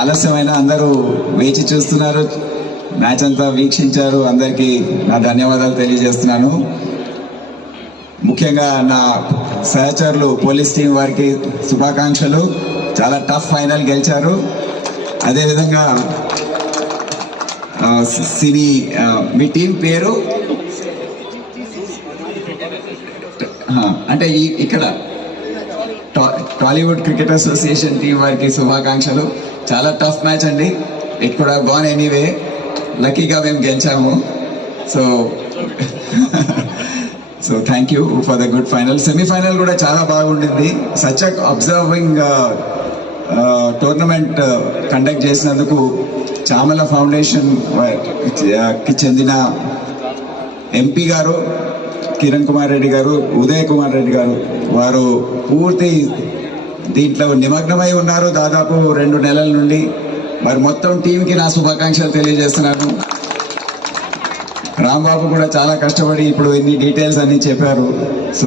ఆలస్యమైన అందరూ వేచి చూస్తున్నారు. మ్యాచ్ అంతా వీక్షించారు. అందరికీ నా ధన్యవాదాలు తెలియజేస్తున్నాను. ముఖ్యంగా నా సహచరులు పోలీస్ టీం వారికి శుభాకాంక్షలు. చాలా టఫ్ ఫైనల్ గెలిచారు. అదేవిధంగా సినీ మీ టీం పేరు? అంటే ఈ ఇక్కడ టా- టాలీవుడ్ క్రికెట్ అసోసియేషన్ టీం వారికి శుభాకాంక్షలు. చాలా టఫ్ మ్యాచ్ అండి. ఇట్ కూడా బాన్ ఎనీవే లక్కీగా మేము గెలిచాము. So so thank you for the good final semifinal కూడా చాలా బాగుండింది సచ్ అబ్జర్వింగ్ టోర్నమెంట్ కండక్ట్ చేసినందుకు చామల ఫౌండేషన్ uh, కి చెందిన ఎంపీ గారు కిరణ్ కుమార్ రెడ్డి గారు ఉదయ్ కుమార్ రెడ్డి గారు వారు పూర్తి దీంట్లో నిమగ్నమై ఉన్నారు దాదాపు రెండు నెలల నుండి. మరి మొత్తం టీంకి నా శుభాకాంక్షలు తెలియజేస్తున్నాను. రాంబాబు కూడా చాలా కష్టపడి ఇప్పుడు ఇన్ని డీటెయిల్స్ అన్ని చెప్పారు.